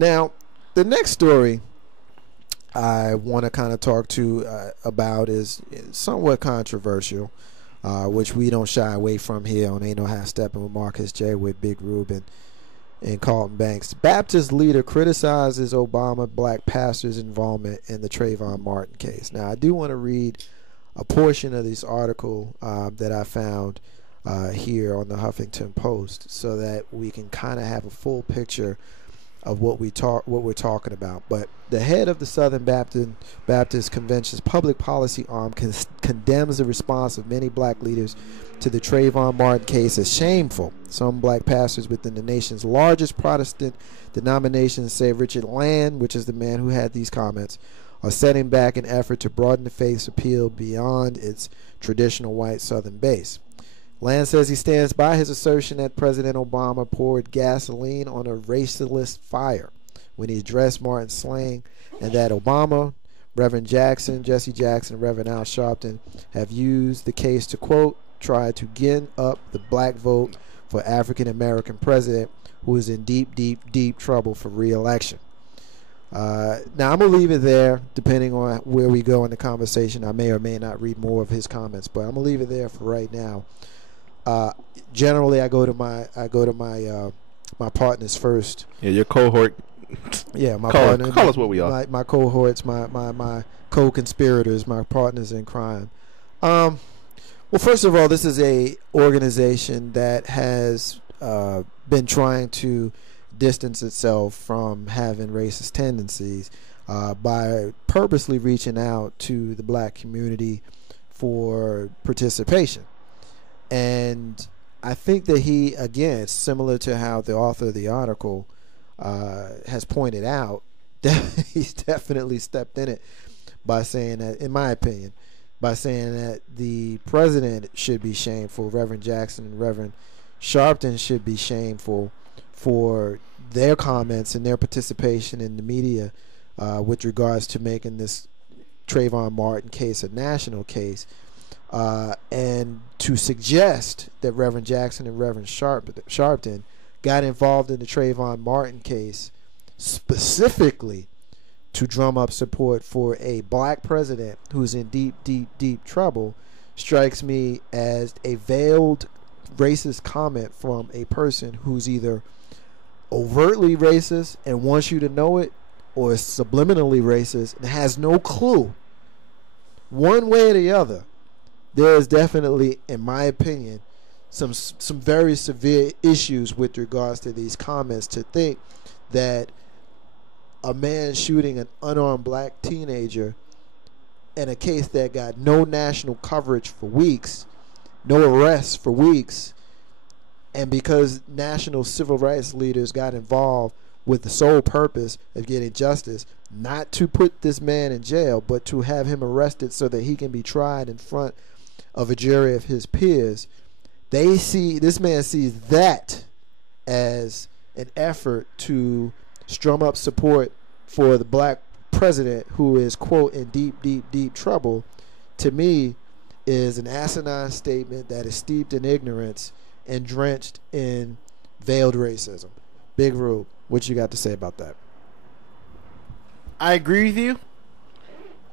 Now, the next story I want to kind of talk to about is somewhat controversial, which we don't shy away from here on Ain't No Half Steppin' with Marcus J. with Big Ruben and Carlton Banks. Baptist leader criticizes Obama black pastor's involvement in the Trayvon Martin case. Now, I do want to read a portion of this article that I found here on the Huffington Post so that we can kind of have a full picture of what we're talking about. But the head of the Southern Baptist Convention's public policy arm condemns the response of many black leaders to the Trayvon Martin case as shameful. Some black pastors within the nation's largest Protestant denomination say Richard Land, which is the man who had these comments, are setting back an effort to broaden the faith's appeal beyond its traditional white Southern base. Land says he stands by his assertion that President Obama poured gasoline on a racist fire when he addressed Martin's slaying, and that Obama, Reverend Jackson, Jesse Jackson, and Reverend Al Sharpton have used the case to, quote, try to get up the black vote for African-American president who is in deep, deep, deep trouble for re-election. Now, I'm going to leave it there, depending on where we go in the conversation. I may or may not read more of his comments, but I'm going to leave it there for right now. Generally, I go to my my partners first. Yeah, your cohort. Yeah, my partner. Call us what we are. My cohorts, my co-conspirators, my partners in crime. Well, first of all, this is a organization that has been trying to distance itself from having racist tendencies by purposely reaching out to the black community for participation. And I think that he, again, similar to how the author of the article has pointed out, that he's definitely stepped in it by saying that, in my opinion, by saying that the president should be shameful, Reverend Jackson and Reverend Sharpton should be shameful for their comments and their participation in the media with regards to making this Trayvon Martin case a national case. And to suggest that Reverend Jackson and Reverend Sharpton got involved in the Trayvon Martin case specifically to drum up support for a black president who's in deep, deep, deep trouble strikes me as a veiled racist comment from a person who's either overtly racist and wants you to know it, or is subliminally racist and has no clue. One way or the other, there is definitely, in my opinion, some very severe issues with regards to these comments. To think that a man shooting an unarmed black teenager in a case that got no national coverage for weeks, no arrests for weeks, and because national civil rights leaders got involved with the sole purpose of getting justice, not to put this man in jail, but to have him arrested so that he can be tried in front of a jury of his peers, this man sees that as an effort to strum up support for the black president who is, quote, in deep, deep, deep trouble. To me, is an asinine statement that is steeped in ignorance and drenched in veiled racism. Big Rube, what you got to say about that? I agree with you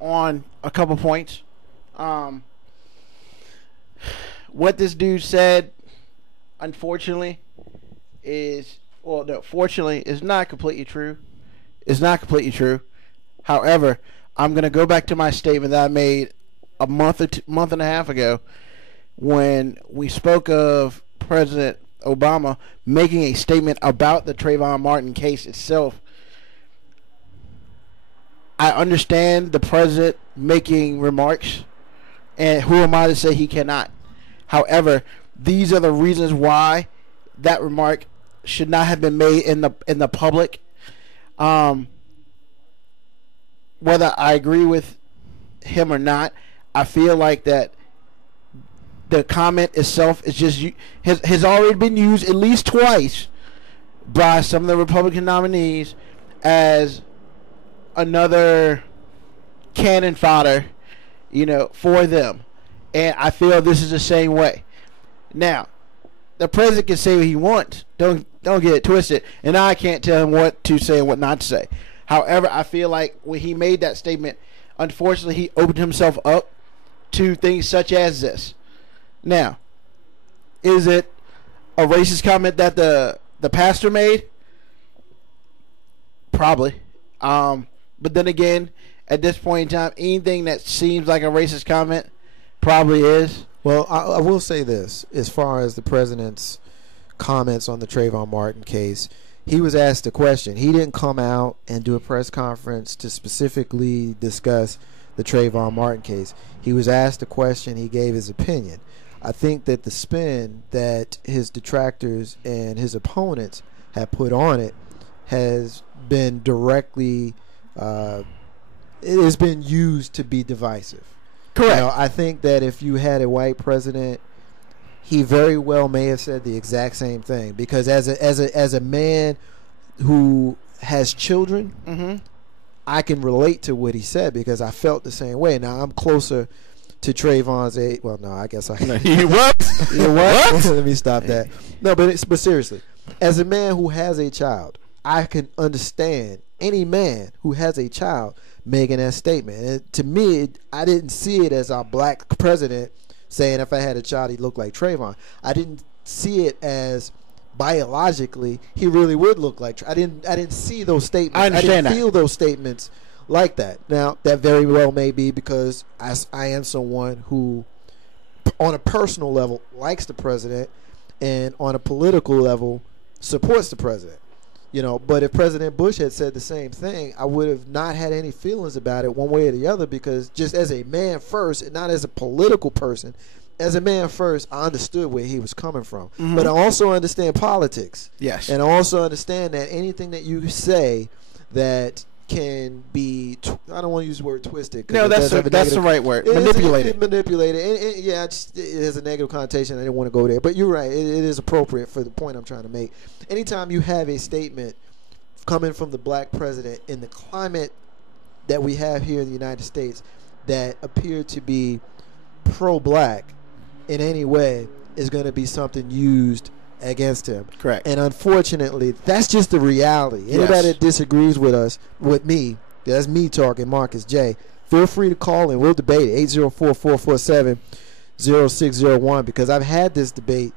on a couple points. What this dude said, unfortunately, fortunately, is not completely true. It's not completely true. However, I'm going to go back to my statement that I made a month and a half ago when we spoke of President Obama making a statement about the Trayvon Martin case itself. I understand the president making remarks, and who am I to say he cannot? However, these are the reasons why that remark should not have been made in the public. Whether I agree with him or not, I feel like that the comment itself is just has already been used at least twice by some of the Republican nominees as another cannon fodder, for them. And I feel this is the same way. Now, the president can say what he wants. Don't get it twisted. And I can't tell him what to say and what not to say. However, I feel like when he made that statement, unfortunately, he opened himself up to things such as this. Now, is it a racist comment that the pastor made? Probably. But then again, at this point in time, anything that seems like a racist comment probably is. Well, I will say this. As far as the president's comments on the Trayvon Martin case, he was asked a question. He didn't come out and do a press conference to specifically discuss the Trayvon Martin case. He was asked a question. He gave his opinion. I think that the spin that his detractors and his opponents have put on it has been directly it has been used to be divisive. Correct. You know, I think that if you had a white president, he very well may have said the exact same thing, because as a man who has children, Mm-hmm. I can relate to what he said because I felt the same way. Now I'm closer to Trayvon's age. Well, no, I guess I. You what? You what? Let me stop that. No, but seriously, as a man who has a child, I can understand any man who has a child making that statement. And to me, I didn't see it as our black president saying if I had a child, he'd look like Trayvon. I didn't see it as biologically he really would look like. I didn't see those statements. I understand didn't feel those statements like that. Now, that very well may be because I am someone who, on a personal level, likes the president, and on a political level, supports the president. You know, but if President Bush had said the same thing, I would have not had any feelings about it one way or the other, because just as a man first, and not as a political person, as a man first, I understood where he was coming from. Mm-hmm. But I also understand politics. Yes. And I also understand that anything that you say that can be, I don't want to use the word twisted. No, that's the right word. Manipulated. Manipulated. It has a negative connotation. I didn't want to go there. But you're right. It is appropriate for the point I'm trying to make. Anytime you have a statement coming from the black president in the climate that we have here in the United States that appear to be pro-black in any way, is going to be something used against him. Correct. And unfortunately, that's just the reality. Anybody that disagrees with us, with me, that's me talking, Marcus J., feel free to call in. We'll debate it. 804-447-0601, because I've had this debate,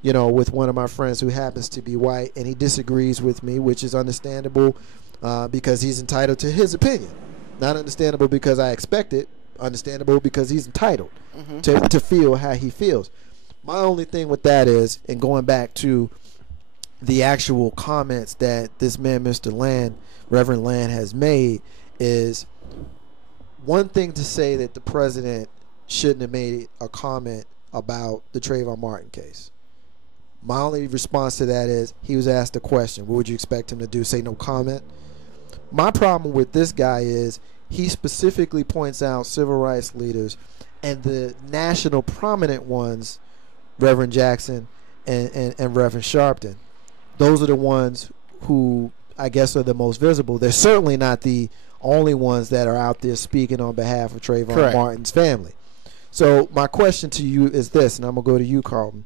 you know, with one of my friends who happens to be white, and he disagrees with me, which is understandable because he's entitled to his opinion. Not understandable because I expect it. Understandable because he's entitled to feel how he feels. My only thing with that is, and going back to the actual comments that this man, Mr. Land, Reverend Land, has made, is one thing to say that the president shouldn't have made a comment about the Trayvon Martin case. My only response to that is, he was asked a question. What would you expect him to do? Say no comment? My problem with this guy is he specifically points out civil rights leaders, and the national prominent ones, Reverend Jackson and Reverend Sharpton. Those are the ones who I guess are the most visible. They're certainly not the only ones that are out there speaking on behalf of Trayvon Correct. Martin's family. So my question to you is this, and I'm going to go to you, Carlton.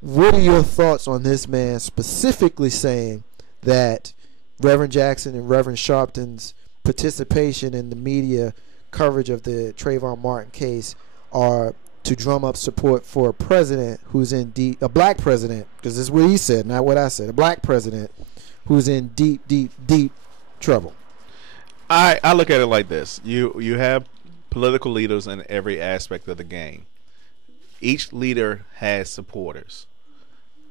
What are your thoughts on this man specifically saying that Reverend Jackson and Reverend Sharpton's participation in the media coverage of the Trayvon Martin case are to drum up support for a president who's in a black president, because this is what he said, not what I said, a black president who's in deep trouble? I look at it like this. You have political leaders in every aspect of the game. Each leader has supporters.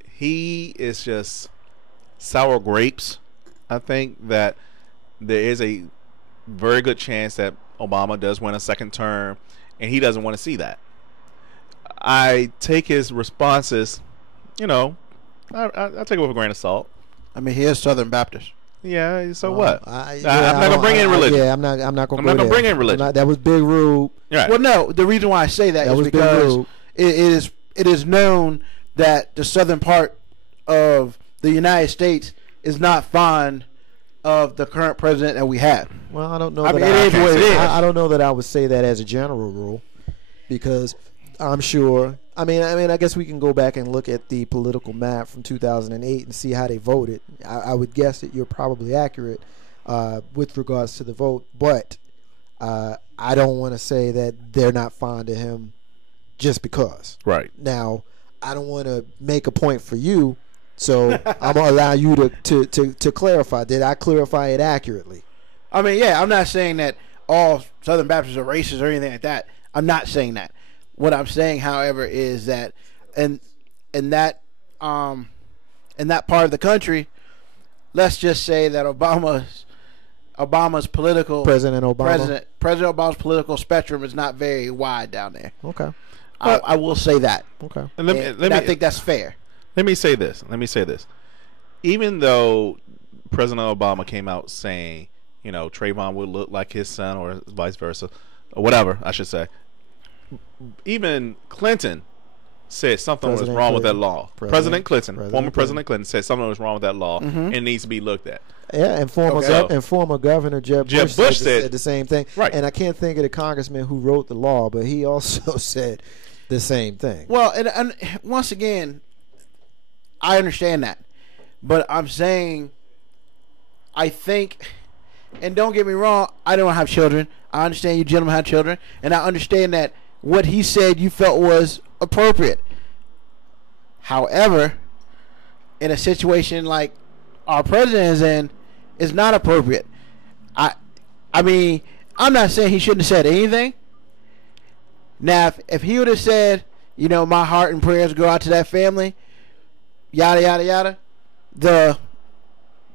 He is just sour grapes. I think that there is a very good chance that Obama does win a second term, and he doesn't want to see that. I take his responses, I take it with a grain of salt. I mean, he is Southern Baptist. Yeah, so what? I'm not going to bring in religion. I'm not going to bring in religion. That was Big Rude. Right. Well, no, the reason why I say that is because it is known that the southern part of the United States is not fond of the current president that we have. Well, I don't know. I mean, it is what it is. I don't know that I would say that as a general rule, because I'm sure. I mean, I guess we can go back and look at the political map from 2008 and see how they voted. I would guess that you're probably accurate with regards to the vote, but I don't want to say that they're not fond of him just because. Right. Now, I don't want to make a point for you, so I'm gonna allow you to clarify. Did I clarify it accurately? I mean, yeah, I'm not saying that all Southern Baptists are racist or anything like that. I'm not saying that. What I'm saying, however, is that in that part of the country, let's just say that Obama's political President Obama's political spectrum is not very wide down there. Okay. I will say that. Okay. And I think that's fair. Let me say this. Even though President Obama came out saying, you know, Trayvon would look like his son or vice versa, or whatever, I should say. Even Clinton said something was wrong with that law. President Clinton, former President Clinton, said something was wrong with that law and needs to be looked at. Yeah, and former Governor Jeb Bush said the same thing. Right. And I can't think of the congressman who wrote the law, but he also said the same thing. Well, and once again, I understand that. But I'm saying, I think, and don't get me wrong, I don't have children. I understand you gentlemen have children, and I understand that what he said you felt was appropriate. However, in a situation like our president is in, it's not appropriate. I mean, I'm not saying he shouldn't have said anything. Now, if he would have said, you know, my heart and prayers go out to that family, yada, yada, yada, the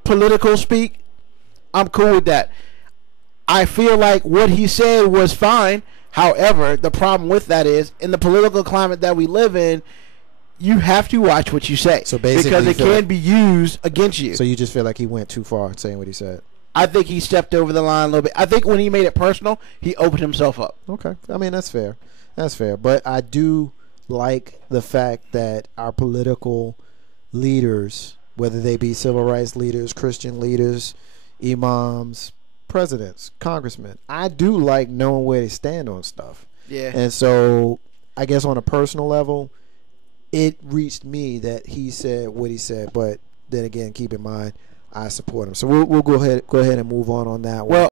political speak, I'm cool with that. I feel like what he said was fine. However, the problem with that is, in the political climate that we live in, you have to watch what you say. So basically, because it can be used against you. So you just feel like he went too far saying what he said? I think he stepped over the line a little bit. I think when he made it personal, he opened himself up. Okay. I mean, that's fair. That's fair. But I do like the fact that our political leaders, whether they be civil rights leaders, Christian leaders, imams, presidents, congressmen, I do like knowing where they stand on stuff. Yeah. And so I guess on a personal level, it reached me that he said what he said. But then again, keep in mind, I support him. So we'll go ahead and move on that one.